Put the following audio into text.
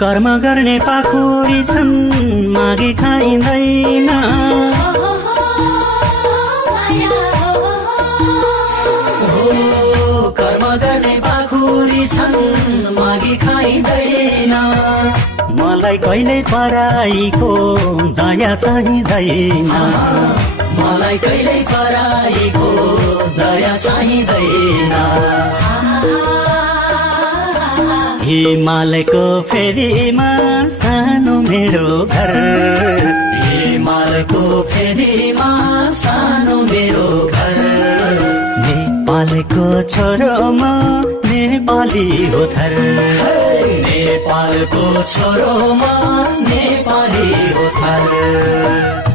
कर्म गर्ने पाखुरी छन् मागी खाइँदैन। कर्म गर्ने पाखुरी छन् मागी खाइँदैन। मलाई कहिल्यै पराईको दया चाहिँदैन। मलाई कहिल्यै पराईको दया चाहिँदैन। हिमालयको फेदीमा सानो मेरो घर। हिमालयको फेदीमा सानो मेरो घर। नेपालको छोरो म नेपाली हो थर। नेपालको छोरो म नेपाली हो थर।